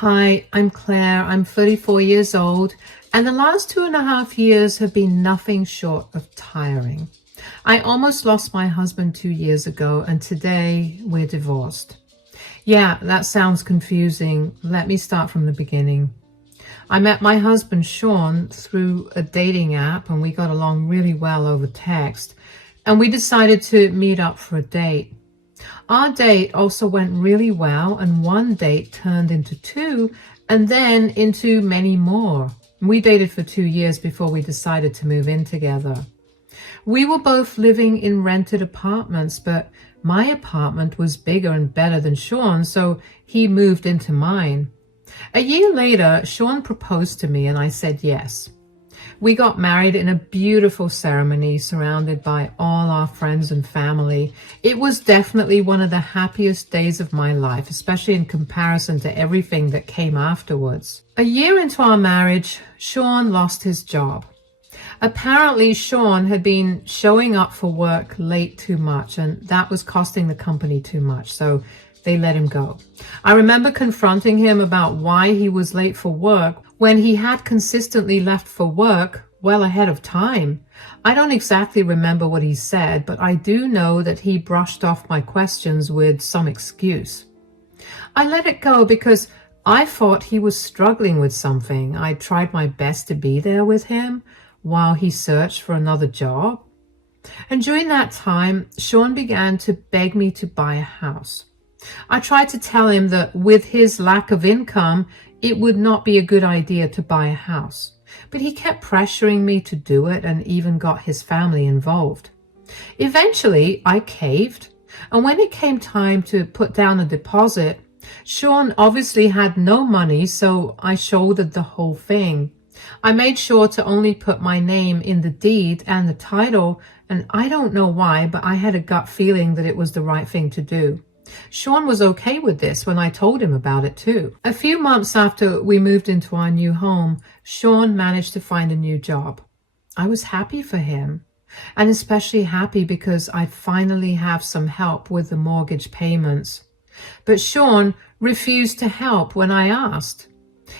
Hi, I'm Claire. I'm 34 years old, and the last 2.5 years have been nothing short of tiring. I almost lost my husband 2 years ago, and today we're divorced. Yeah, that sounds confusing. Let me start from the beginning. I met my husband Sean through a dating app, and we got along really well over text, and we decided to meet up for a date. Our date also went really well, and one date turned into two and then into many more. We dated for 2 years before we decided to move in together. We were both living in rented apartments, but my apartment was bigger and better than Sean's, so he moved into mine. A year later, Sean proposed to me and I said yes. We got married in a beautiful ceremony surrounded by all our friends and family. It was definitely one of the happiest days of my life, especially in comparison to everything that came afterwards. A year into our marriage, Sean lost his job. Apparently, Sean had been showing up for work late too much, and that was costing the company too much, so they let him go. I remember confronting him about why he was late for work when he had consistently left for work well ahead of time. I don't exactly remember what he said, but I do know that he brushed off my questions with some excuse. I let it go because I thought he was struggling with something. I tried my best to be there with him while he searched for another job. And during that time, Sean began to beg me to buy a house. I tried to tell him that with his lack of income, it would not be a good idea to buy a house. But he kept pressuring me to do it and even got his family involved. Eventually, I caved, and when it came time to put down a deposit, Sean obviously had no money, so I shouldered the whole thing. I made sure to only put my name in the deed and the title, and I don't know why, but I had a gut feeling that it was the right thing to do. Sean was okay with this when I told him about it too. A few months after we moved into our new home, Sean managed to find a new job. I was happy for him, and especially happy because I'd finally have some help with the mortgage payments. But Sean refused to help when I asked.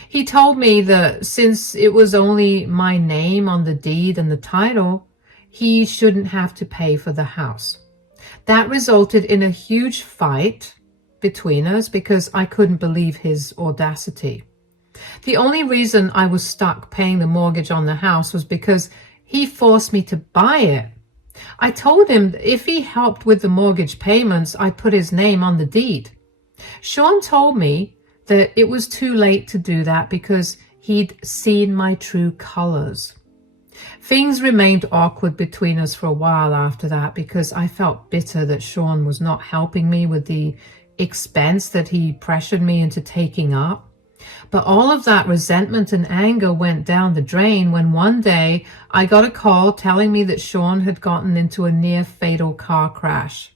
He told me that since it was only my name on the deed and the title, he shouldn't have to pay for the house. That resulted in a huge fight between us because I couldn't believe his audacity. The only reason I was stuck paying the mortgage on the house was because he forced me to buy it. I told him that if he helped with the mortgage payments, I'd put his name on the deed. Sean told me that it was too late to do that because he'd seen my true colors. Things remained awkward between us for a while after that because I felt bitter that Sean was not helping me with the expense that he pressured me into taking up. But all of that resentment and anger went down the drain when one day I got a call telling me that Sean had gotten into a near-fatal car crash.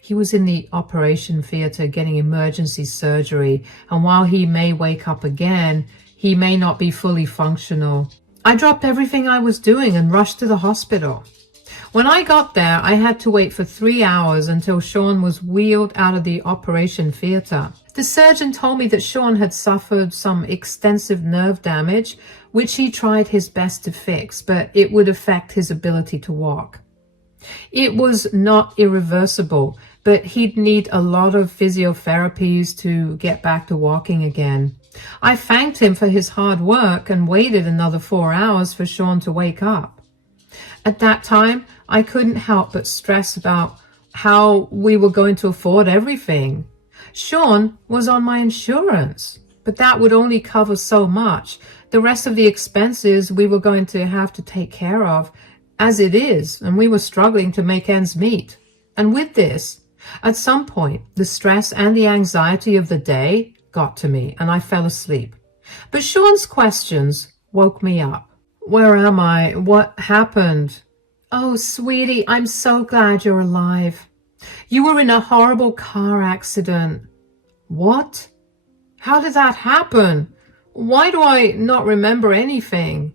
He was in the operation theater getting emergency surgery, and while he may wake up again, he may not be fully functional. I dropped everything I was doing and rushed to the hospital. When I got there, I had to wait for 3 hours until Sean was wheeled out of the operation theater. The surgeon told me that Sean had suffered some extensive nerve damage, which he tried his best to fix, but it would affect his ability to walk. It was not irreversible, but he'd need a lot of physiotherapies to get back to walking again. I thanked him for his hard work and waited another 4 hours for Sean to wake up. At that time, I couldn't help but stress about how we were going to afford everything. Sean was on my insurance, but that would only cover so much. The rest of the expenses we were going to have to take care of as it is, and we were struggling to make ends meet. And with this, at some point, the stress and the anxiety of the day got to me, and I fell asleep. But Sean's questions woke me up. Where am I? What happened? Oh, sweetie, I'm so glad you're alive. You were in a horrible car accident. What? How did that happen? Why do I not remember anything?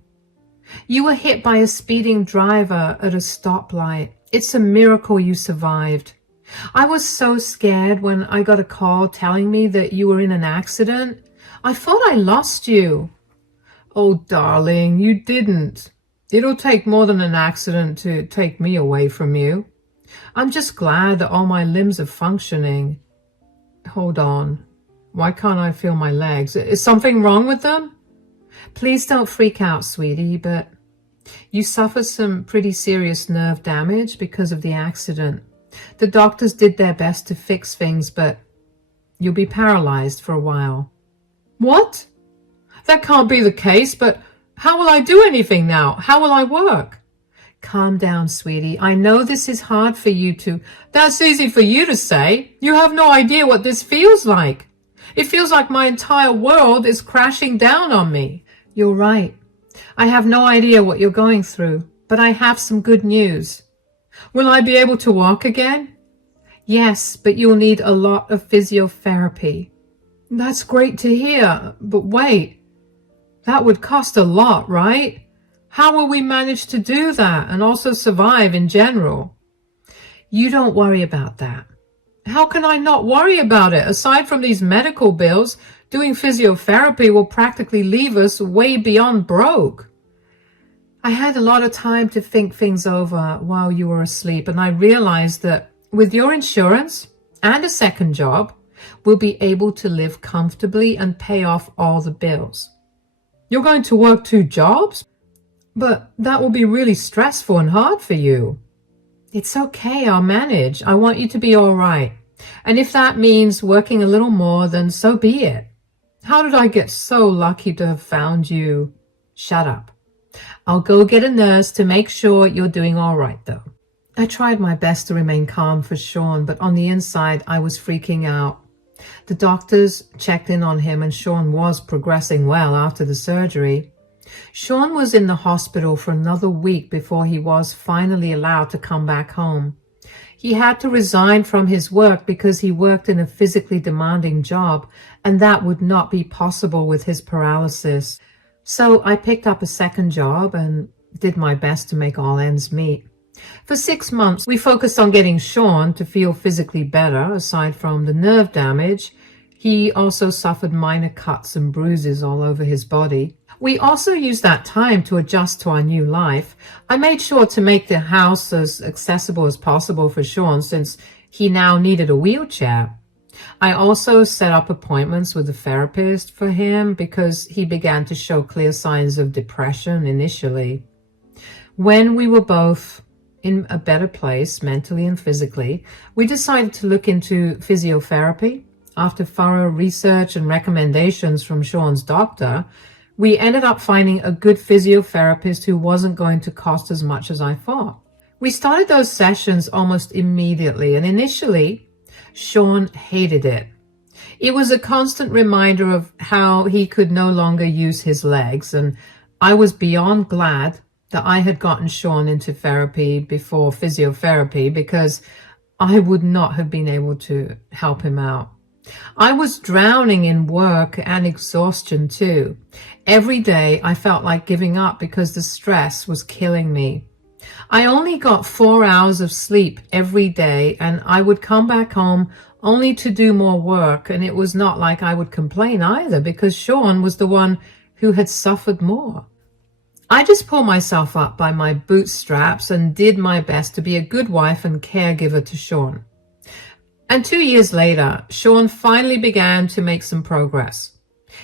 You were hit by a speeding driver at a stoplight. It's a miracle you survived. I was so scared when I got a call telling me that you were in an accident. I thought I lost you. Oh, darling, you didn't. It'll take more than an accident to take me away from you. I'm just glad that all my limbs are functioning. Hold on. Why can't I feel my legs? Is something wrong with them? Please don't freak out, sweetie, but you suffered some pretty serious nerve damage because of the accident. The doctors did their best to fix things, but you'll be paralyzed for a while. What? That can't be the case, but how will I do anything now? How will I work? Calm down, sweetie. I know this is hard for you to... That's easy for you to say. You have no idea what this feels like. It feels like my entire world is crashing down on me. You're right. I have no idea what you're going through, but I have some good news. Will I be able to walk again? Yes, but you'll need a lot of physiotherapy. That's great to hear, but wait. That would cost a lot, right? How will we manage to do that and also survive in general? You don't worry about that. How can I not worry about it? Aside from these medical bills, doing physiotherapy will practically leave us way beyond broke. I had a lot of time to think things over while you were asleep, and I realized that with your insurance and a second job, we'll be able to live comfortably and pay off all the bills. You're going to work 2 jobs? But that will be really stressful and hard for you. It's okay, I'll manage. I want you to be all right. And if that means working a little more, then so be it. How did I get so lucky to have found you? Shut up. I'll go get a nurse to make sure you're doing all right, though. I tried my best to remain calm for Sean, but on the inside, I was freaking out. The doctors checked in on him, and Sean was progressing well after the surgery. Sean was in the hospital for another week before he was finally allowed to come back home. He had to resign from his work because he worked in a physically demanding job, and that would not be possible with his paralysis. So I picked up a second job and did my best to make all ends meet. For 6 months, we focused on getting Sean to feel physically better. Aside from the nerve damage, he also suffered minor cuts and bruises all over his body. We also used that time to adjust to our new life. I made sure to make the house as accessible as possible for Sean since he now needed a wheelchair. I also set up appointments with a therapist for him because he began to show clear signs of depression initially. When we were both in a better place mentally and physically, we decided to look into physiotherapy. After thorough research and recommendations from Sean's doctor, we ended up finding a good physiotherapist who wasn't going to cost as much as I thought. We started those sessions almost immediately, and initially, Sean hated it. It was a constant reminder of how he could no longer use his legs, and I was beyond glad that I had gotten Sean into therapy before physiotherapy because I would not have been able to help him out. I was drowning in work and exhaustion too. Every day I felt like giving up because the stress was killing me. I only got 4 hours of sleep every day, and I would come back home only to do more work, and it was not like I would complain either because Sean was the one who had suffered more. I just pulled myself up by my bootstraps and did my best to be a good wife and caregiver to Sean. And 2 years later, Sean finally began to make some progress.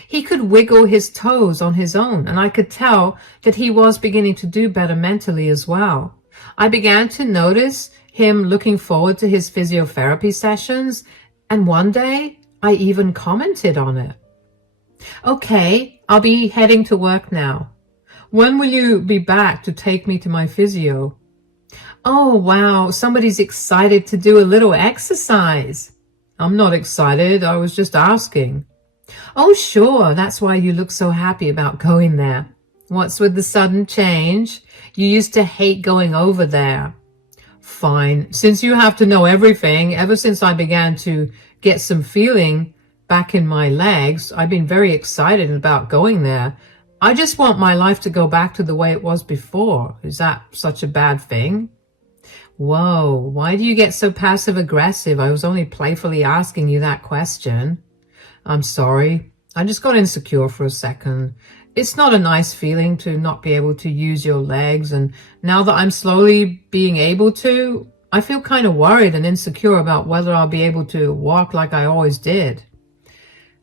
He could wiggle his toes on his own, and I could tell that he was beginning to do better mentally as well. I began to notice him looking forward to his physiotherapy sessions, and one day I even commented on it. Okay, I'll be heading to work now. When will you be back to take me to my physio? Oh, wow, somebody's excited to do a little exercise. I'm not excited, I was just asking. Oh, sure, that's why you look so happy about going there. What's with the sudden change? You used to hate going over there. Fine, since you have to know everything, ever since I began to get some feeling back in my legs, I've been very excited about going there. I just want my life to go back to the way it was before. Is that such a bad thing? Whoa, why do you get so passive-aggressive? I was only playfully asking you that question. I'm sorry. I just got insecure for a second. It's not a nice feeling to not be able to use your legs, and now that I'm slowly being able to, I feel kind of worried and insecure about whether I'll be able to walk like I always did.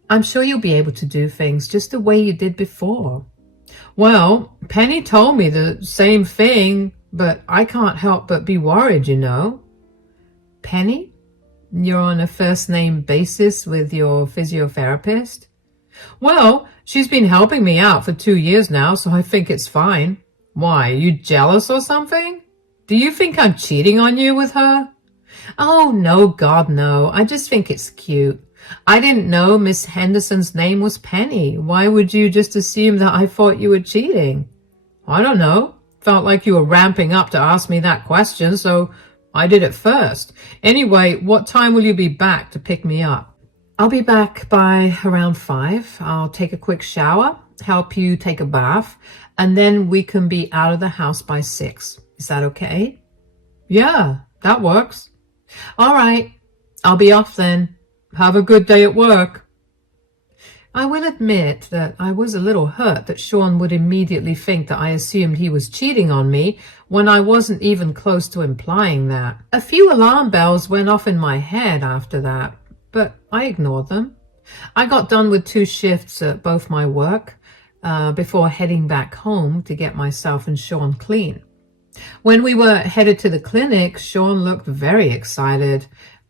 I'm sure you'll be able to do things just the way you did before. Well, Penny told me the same thing, but I can't help but be worried, you know. Penny? You're on a first name basis with your physiotherapist? Well, she's been helping me out for 2 years now, so I think it's fine. Why, are you jealous or something? Do you think I'm cheating on you with her? Oh, no, God, no. I just think it's cute. I didn't know Miss Henderson's name was Penny. Why would you just assume that I thought you were cheating? I don't know. Felt like you were ramping up to ask me that question, so I did it first. Anyway, what time will you be back to pick me up? I'll be back by around 5. I'll take a quick shower, help you take a bath, and then we can be out of the house by 6. Is that okay? Yeah, that works. All right, I'll be off then. Have a good day at work. I will admit that I was a little hurt that Sean would immediately think that I assumed he was cheating on me when I wasn't even close to implying that. A few alarm bells went off in my head after that, but I ignored them. I got done with 2 shifts at both my work before heading back home to get myself and Sean clean. When we were headed to the clinic, Sean looked very excited.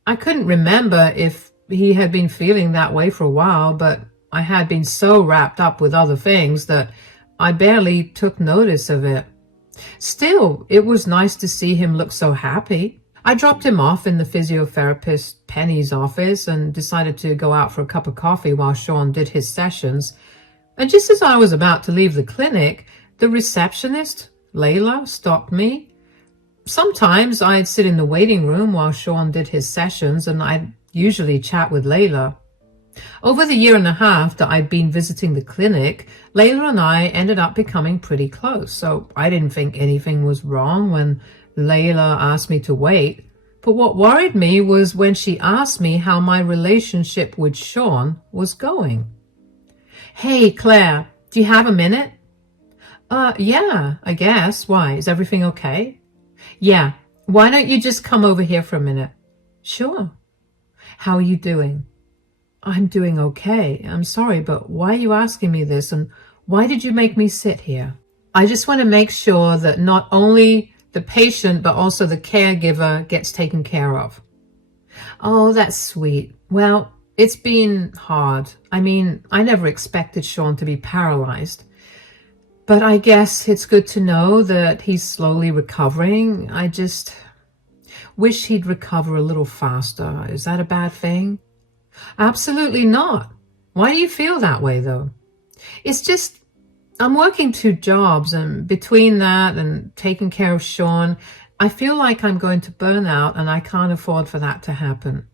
I couldn't remember if he had been feeling that way for a while, but I had been so wrapped up with other things that I barely took notice of it. Still, it was nice to see him look so happy. I dropped him off in the physiotherapist Penny's office and decided to go out for a cup of coffee while Sean did his sessions. And just as I was about to leave the clinic, the receptionist, Layla, stopped me. Sometimes I'd sit in the waiting room while Sean did his sessions, and I'd usually chat with Layla. Over the 1.5 years that I'd been visiting the clinic, Layla and I ended up becoming pretty close, so I didn't think anything was wrong when Layla asked me to wait. But what worried me was when she asked me how my relationship with Sean was going. Hey, Claire, do you have a minute? Yeah, I guess. Why? Is everything okay? Yeah. Why don't you just come over here for a minute? Sure. How are you doing? I'm doing okay. I'm sorry, but why are you asking me this, and why did you make me sit here? I just want to make sure that not only the patient, but also the caregiver gets taken care of. Oh, that's sweet. Well, it's been hard. I mean, I never expected Sean to be paralyzed. But I guess it's good to know that he's slowly recovering. I just wish he'd recover a little faster. Is that a bad thing? Absolutely not. Why do you feel that way, though? It's just, I'm working 2 jobs, and between that and taking care of Sean, I feel like I'm going to burn out, and I can't afford for that to happen.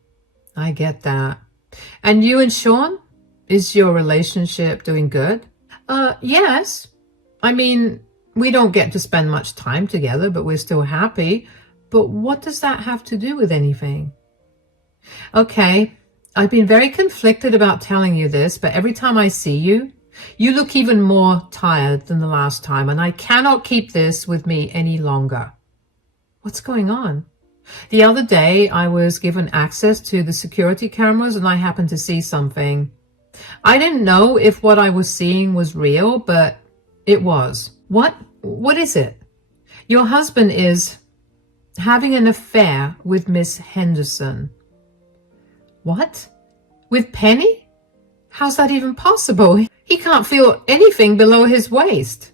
I get that. And you and Sean? Is your relationship doing good? Yes. I mean, we don't get to spend much time together, but we're still happy. But what does that have to do with anything? Okay, I've been very conflicted about telling you this, but every time I see you, you look even more tired than the last time, and I cannot keep this with me any longer. What's going on? The other day, I was given access to the security cameras, and I happened to see something. I didn't know if what I was seeing was real, but it was. What is it? Your husband is having an affair with Miss Henderson. What? With Penny? How's that even possible? He can't feel anything below his waist.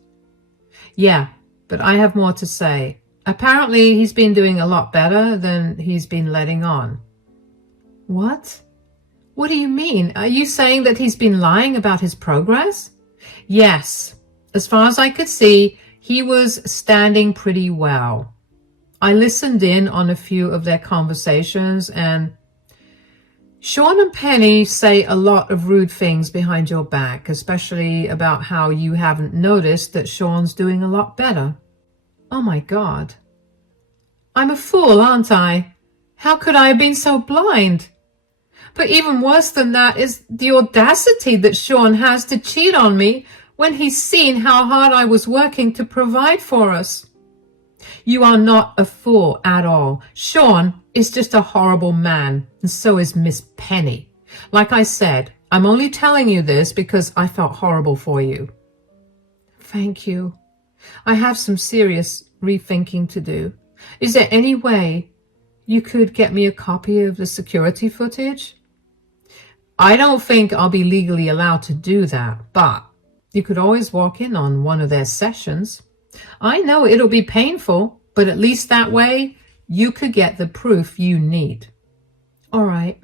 Yeah, but I have more to say. Apparently, he's been doing a lot better than he's been letting on. What? What do you mean? Are you saying that he's been lying about his progress? Yes. As far as I could see, he was standing pretty well. I listened in on a few of their conversations, and Sean and Penny say a lot of rude things behind your back, especially about how you haven't noticed that Sean's doing a lot better. Oh my God. I'm a fool, aren't I? How could I have been so blind? But even worse than that is the audacity that Sean has to cheat on me when he's seen how hard I was working to provide for us. You are not a fool at all. Sean is just a horrible man, and so is Miss Penny. Like I said, I'm only telling you this because I felt horrible for you. Thank you. I have some serious rethinking to do. Is there any way you could get me a copy of the security footage? I don't think I'll be legally allowed to do that, but you could always walk in on one of their sessions. I know it'll be painful, but at least that way you could get the proof you need. All right.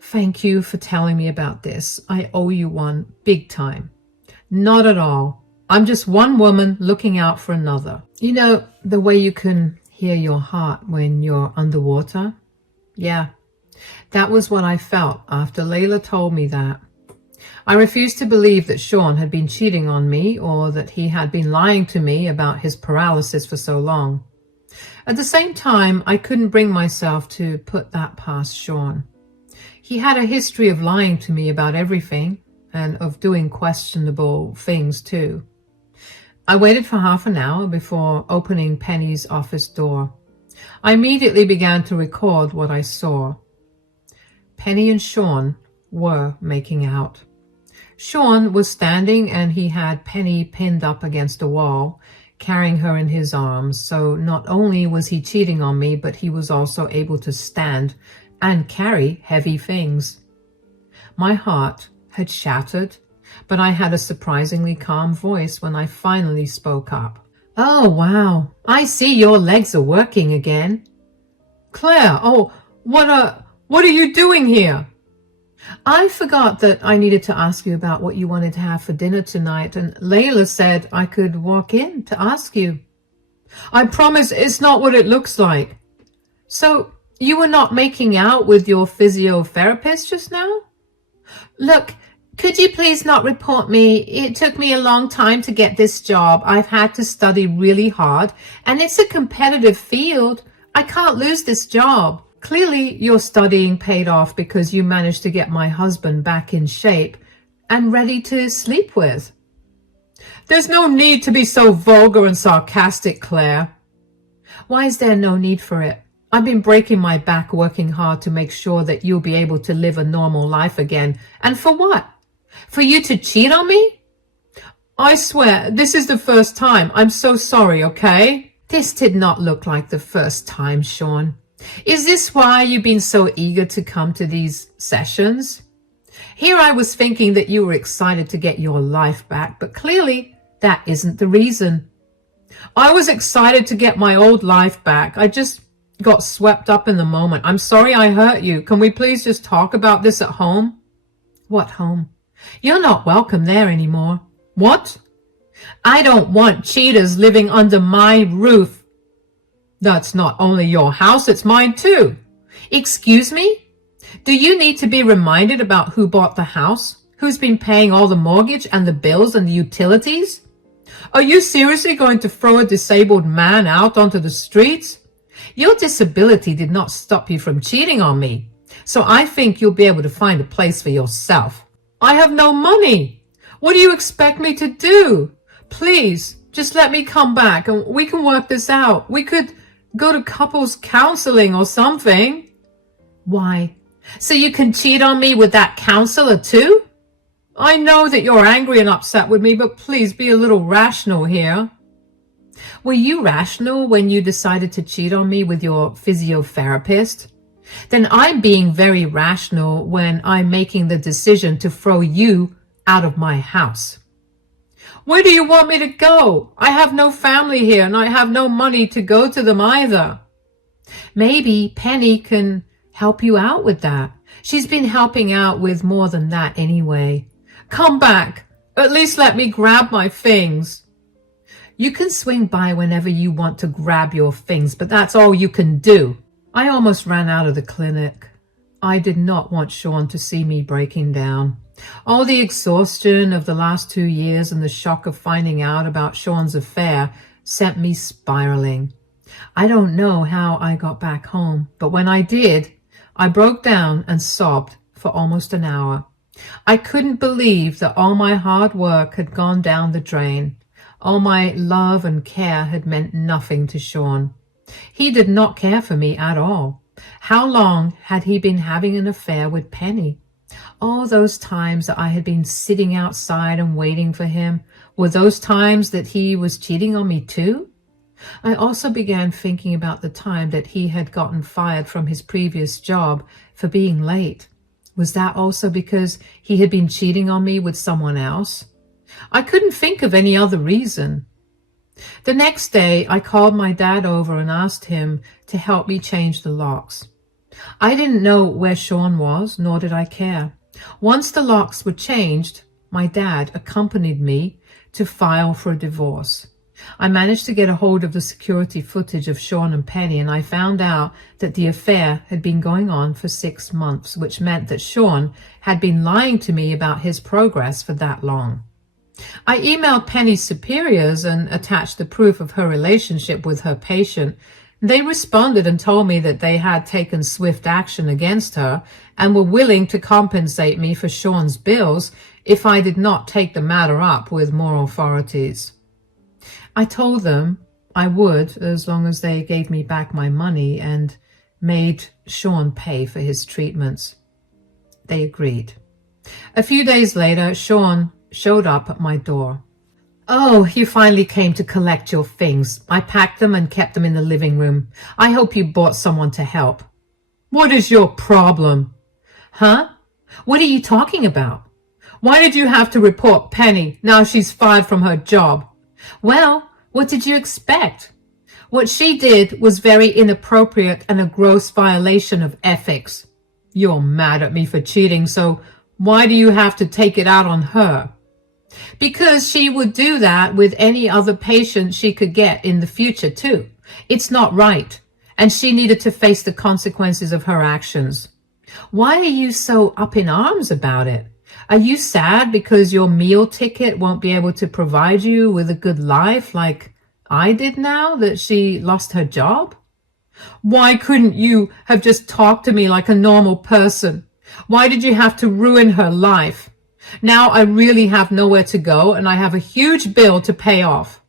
Thank you for telling me about this. I owe you one big time. Not at all. I'm just one woman looking out for another. You know, the way you can hear your heart when you're underwater? Yeah, that was what I felt after Layla told me that. I refused to believe that Sean had been cheating on me or that he had been lying to me about his paralysis for so long. At the same time, I couldn't bring myself to put that past Sean. He had a history of lying to me about everything and of doing questionable things too. I waited for half an hour before opening Penny's office door. I immediately began to record what I saw. Penny and Sean were making out. Sean was standing and he had Penny pinned up against a wall, carrying her in his arms. So not only was he cheating on me, but he was also able to stand and carry heavy things. My heart had shattered, but I had a surprisingly calm voice when I finally spoke up. Oh, wow. I see your legs are working again. Claire, what are you doing here? I forgot that I needed to ask you about what you wanted to have for dinner tonight, and Layla said I could walk in to ask you. I promise it's not what it looks like. So you were not making out with your physiotherapist just now? Look, could you please not report me? It took me a long time to get this job. I've had to study really hard, and it's a competitive field. I can't lose this job. Clearly, your studying paid off because you managed to get my husband back in shape and ready to sleep with. There's no need to be so vulgar and sarcastic, Claire. Why is there no need for it? I've been breaking my back working hard to make sure that you'll be able to live a normal life again. And for what? For you to cheat on me? I swear, this is the first time. I'm so sorry, okay? This did not look like the first time, Sean. Is this why you've been so eager to come to these sessions? Here I was thinking that you were excited to get your life back, but clearly that isn't the reason. I was excited to get my old life back. I just got swept up in the moment. I'm sorry I hurt you. Can we please just talk about this at home? What home? You're not welcome there anymore. What? I don't want cheaters living under my roof. That's not only your house, it's mine too. Excuse me? Do you need to be reminded about who bought the house? Who's been paying all the mortgage and the bills and the utilities? Are you seriously going to throw a disabled man out onto the streets? Your disability did not stop you from cheating on me, so I think you'll be able to find a place for yourself. I have no money. What do you expect me to do? Please, just let me come back and we can work this out. We could go to couples counseling or something. Why? So you can cheat on me with that counselor too? I know that you're angry and upset with me, but please be a little rational here. Were you rational when you decided to cheat on me with your physiotherapist? Then I'm being very rational when I'm making the decision to throw you out of my house. Where do you want me to go? I have no family here and I have no money to go to them either. Maybe Penny can help you out with that. She's been helping out with more than that anyway. Come back. At least let me grab my things. You can swing by whenever you want to grab your things, but that's all you can do. I almost ran out of the clinic. I did not want Sean to see me breaking down. All the exhaustion of the last 2 years and the shock of finding out about Sean's affair sent me spiraling. I don't know how I got back home, but when I did, I broke down and sobbed for almost an hour. I couldn't believe that all my hard work had gone down the drain. All my love and care had meant nothing to Sean. He did not care for me at all. How long had he been having an affair with Penny? All those times that I had been sitting outside and waiting for him, were those times that he was cheating on me too? I also began thinking about the time that he had gotten fired from his previous job for being late. Was that also because he had been cheating on me with someone else? I couldn't think of any other reason. The next day, I called my dad over and asked him to help me change the locks. I didn't know where Sean was, nor did I care. Once the locks were changed, my dad accompanied me to file for a divorce. I managed to get a hold of the security footage of Sean and Penny, and I found out that the affair had been going on for 6 months, which meant that Sean had been lying to me about his progress for that long. I emailed Penny's superiors and attached the proof of her relationship with her patient. They responded and told me that they had taken swift action against her and were willing to compensate me for Sean's bills if I did not take the matter up with more authorities. I told them I would, as long as they gave me back my money and made Sean pay for his treatments. They agreed. A few days later, Sean showed up at my door. "Oh, you finally came to collect your things. I packed them and kept them in the living room. I hope you brought someone to help." "What is your problem?" "Huh? What are you talking about? Why did you have to report Penny now she's fired from her job?" "Well, what did you expect? What she did was very inappropriate and a gross violation of ethics." "You're mad at me for cheating, so why do you have to take it out on her?" "Because she would do that with any other patient she could get in the future too. It's not right, and she needed to face the consequences of her actions." "Why are you so up in arms about it? Are you sad because your meal ticket won't be able to provide you with a good life like I did now that she lost her job?" "Why couldn't you have just talked to me like a normal person? Why did you have to ruin her life? Now I really have nowhere to go and I have a huge bill to pay off."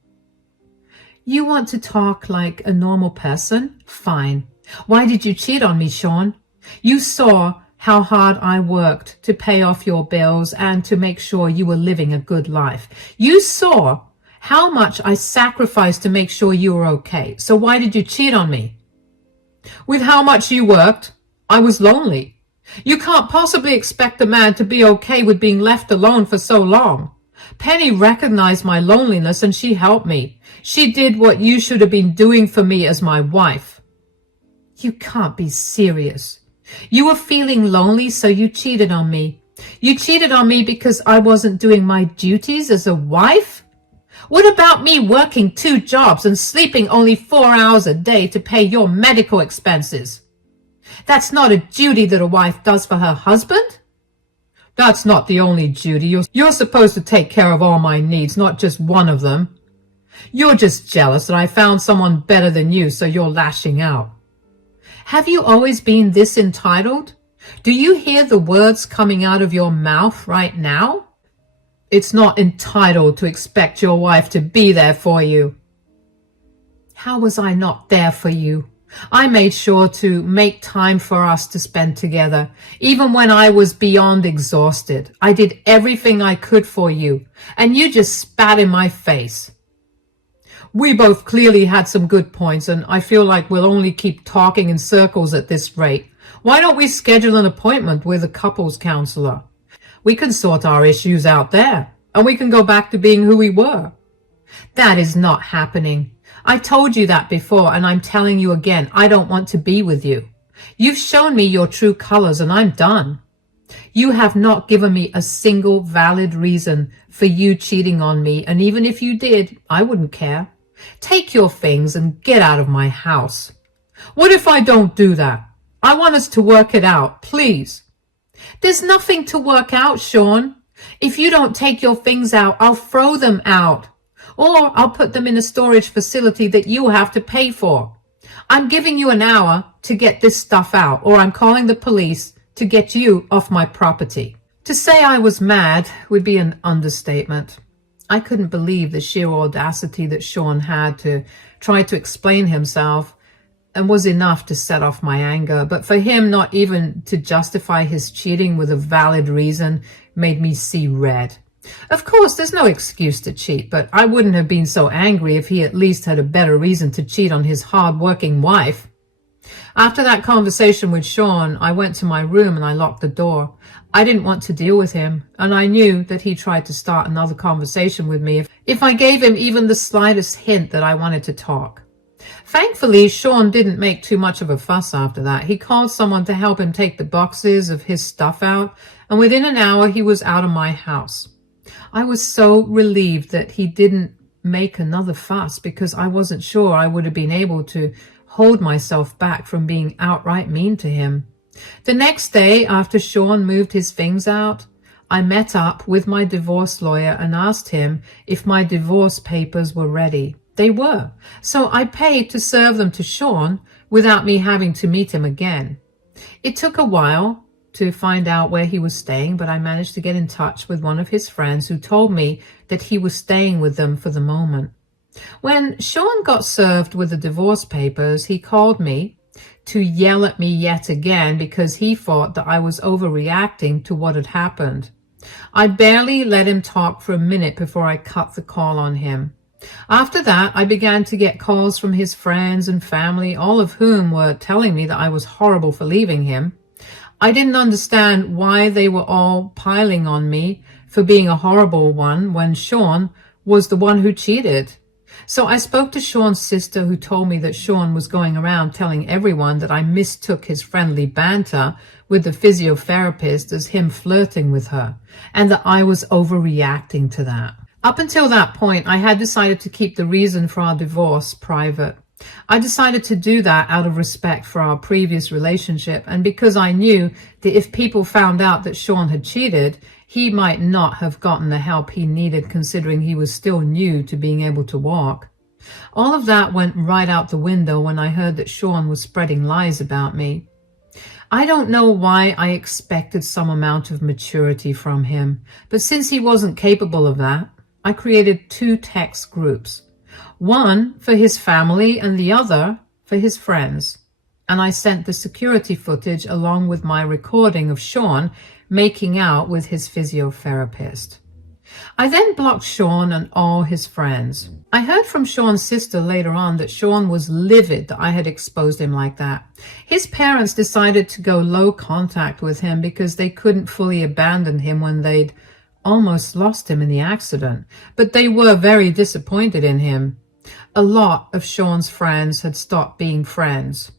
"You want to talk like a normal person? Fine. Why did you cheat on me, Sean? You saw how hard I worked to pay off your bills and to make sure you were living a good life. You saw how much I sacrificed to make sure you were okay. So why did you cheat on me?" "With how much you worked, I was lonely. You can't possibly expect a man to be okay with being left alone for so long. Penny recognized my loneliness and she helped me. She did what you should have been doing for me as my wife." "You can't be serious. You were feeling lonely, so you cheated on me. You cheated on me because I wasn't doing my duties as a wife? What about me working 2 jobs and sleeping only 4 hours a day to pay your medical expenses? That's not a duty that a wife does for her husband." "That's not the only duty. You're supposed to take care of all my needs, not just one of them. You're just jealous that I found someone better than you, so you're lashing out." "Have you always been this entitled? Do you hear the words coming out of your mouth right now?" "It's not entitled to expect your wife to be there for you." "How was I not there for you? I made sure to make time for us to spend together, even when I was beyond exhausted. I did everything I could for you, and you just spat in my face." "We both clearly had some good points, and I feel like we'll only keep talking in circles at this rate. Why don't we schedule an appointment with a couples counselor? We can sort our issues out there, and we can go back to being who we were." "That is not happening. I told you that before, and I'm telling you again, I don't want to be with you. You've shown me your true colors, and I'm done. You have not given me a single valid reason for you cheating on me, and even if you did, I wouldn't care. Take your things and get out of my house." "What if I don't do that? I want us to work it out, please." "There's nothing to work out, Sean. If you don't take your things out, I'll throw them out. Or I'll put them in a storage facility that you have to pay for. I'm giving you an hour to get this stuff out, or I'm calling the police to get you off my property. To say I was mad would be an understatement. I couldn't believe the sheer audacity that Sean had to try to explain himself, and was enough to set off my anger. But for him not even to justify his cheating with a valid reason made me see red. Of course, there's no excuse to cheat, but I wouldn't have been so angry if he at least had a better reason to cheat on his hard-working wife. After that conversation with Sean, I went to my room and I locked the door. I didn't want to deal with him, and I knew that he tried to start another conversation with me if I gave him even the slightest hint that I wanted to talk. Thankfully, Sean didn't make too much of a fuss after that. He called someone to help him take the boxes of his stuff out, and within an hour he was out of my house. I was so relieved that he didn't make another fuss, because I wasn't sure I would have been able to hold myself back from being outright mean to him. The next day, after Sean moved his things out, I met up with my divorce lawyer and asked him if my divorce papers were ready. They were, so I paid to serve them to Sean without me having to meet him again. It took a while to find out where he was staying, but I managed to get in touch with one of his friends who told me that he was staying with them for the moment. When Sean got served with the divorce papers, he called me to yell at me yet again because he thought that I was overreacting to what had happened. I barely let him talk for a minute before I cut the call on him. After that, I began to get calls from his friends and family, all of whom were telling me that I was horrible for leaving him. I didn't understand why they were all piling on me for being a horrible one when Sean was the one who cheated. So I spoke to Sean's sister, who told me that Sean was going around telling everyone that I mistook his friendly banter with the physiotherapist as him flirting with her, and that I was overreacting to that. Up until that point, I had decided to keep the reason for our divorce private. I decided to do that out of respect for our previous relationship, and because I knew that if people found out that Sean had cheated, he might not have gotten the help he needed, considering he was still new to being able to walk. All of that went right out the window when I heard that Sean was spreading lies about me. I don't know why I expected some amount of maturity from him, but since he wasn't capable of that, I created 2 text groups. One for his family and the other for his friends. And I sent the security footage along with my recording of Sean making out with his physiotherapist. I then blocked Sean and all his friends. I heard from Sean's sister later on that Sean was livid that I had exposed him like that. His parents decided to go low contact with him because they couldn't fully abandon him when they'd almost lost him in the accident, but they were very disappointed in him. A lot of Sean's friends had stopped being friends,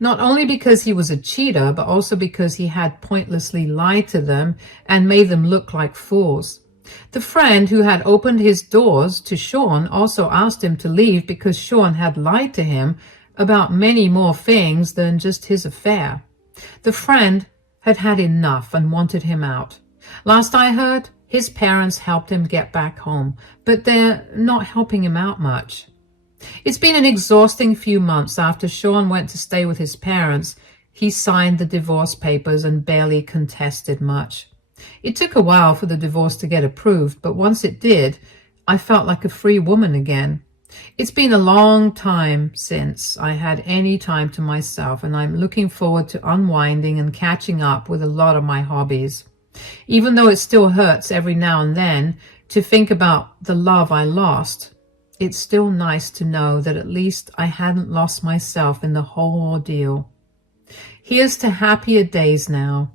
not only because he was a cheater, but also because he had pointlessly lied to them and made them look like fools. The friend who had opened his doors to Sean also asked him to leave because Sean had lied to him about many more things than just his affair. The friend had had enough and wanted him out. Last I heard, his parents helped him get back home, but they're not helping him out much. It's been an exhausting few months. After Sean went to stay with his parents, he signed the divorce papers and barely contested much. It took a while for the divorce to get approved, but once it did, I felt like a free woman again. It's been a long time since I had any time to myself, and I'm looking forward to unwinding and catching up with a lot of my hobbies. Even though it still hurts every now and then to think about the love I lost, it's still nice to know that at least I hadn't lost myself in the whole ordeal. Here's to happier days now.